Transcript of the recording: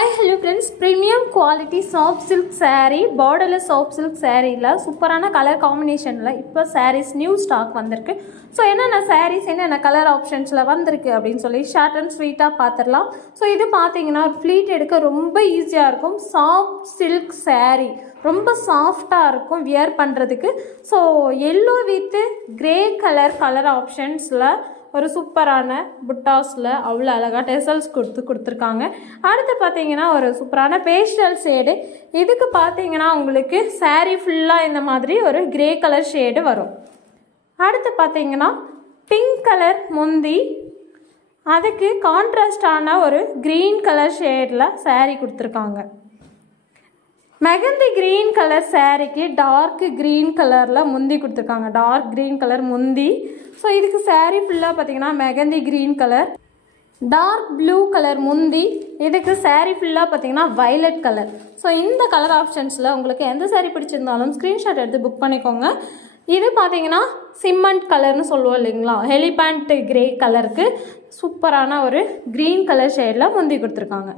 Hi hello friends, premium quality soft silk saree, borderless soft silk சாரீயில் சூப்பரான colour காம்பினேஷனில் இப்போ சாரீஸ் நியூ ஸ்டாக் வந்திருக்கு. ஸோ என்னென்ன சாரீஸ் என்னென்ன கலர் ஆப்ஷன்ஸில் வந்திருக்கு அப்படின்னு சொல்லி ஷார்ட் அண்ட் ஸ்வீட்டாக பார்த்துடலாம். ஸோ இது பார்த்தீங்கன்னா ஃப்ளீட் எடுக்க ரொம்ப ஈஸியாக இருக்கும். சாஃப்ட் சில்க் saree ரொம்ப சாஃப்டாக இருக்கும் வியர் பண்ணுறதுக்கு. So yellow with grey colour ஆப்ஷன்ஸில் ஒரு சூப்பரான புட்டாஸில் அவ்வளோ அழகாக டெசல்ஸ் கொடுத்துருக்காங்க. அடுத்து பார்த்தீங்கன்னா ஒரு சூப்பரான பேஸ்டல் ஷேடு. இதுக்கு பார்த்தீங்கன்னா உங்களுக்கு saree ஃபுல்லாக இந்த மாதிரி ஒரு கிரே கலர் ஷேடு வரும். அடுத்து பார்த்தீங்கன்னா பிங்க் கலர் முந்தி, அதுக்கு கான்ட்ராஸ்டான ஒரு க்ரீன் கலர் ஷேடில் saree கொடுத்துருக்காங்க. மெகந்தி க்ரீன் கலர் சாரீக்கு டார்க் க்ரீன் கலரில் முந்தி கொடுத்துருக்காங்க. டார்க் க்ரீன் கலர் முந்தி. ஸோ இதுக்கு saree ஃபுல்லாக பார்த்தீங்கன்னா mehndi green colour, dark blue colour முந்தி. இதுக்கு saree ஃபுல்லாக பார்த்தீங்கன்னா வைலட் கலர். ஸோ இந்த கலர் ஆப்ஷன்ஸில் உங்களுக்கு எந்த saree பிடிச்சிருந்தாலும் ஸ்க்ரீன்ஷாட் எடுத்து புக் பண்ணிக்கோங்க. இது பார்த்தீங்கன்னா சிமெண்ட் கலர்னு சொல்லுவோம் இல்லைங்களா, எலிபேண்ட் கிரே கலருக்கு சூப்பரான ஒரு க்ரீன் கலர் ஷேடில் முந்தி கொடுத்துருக்காங்க.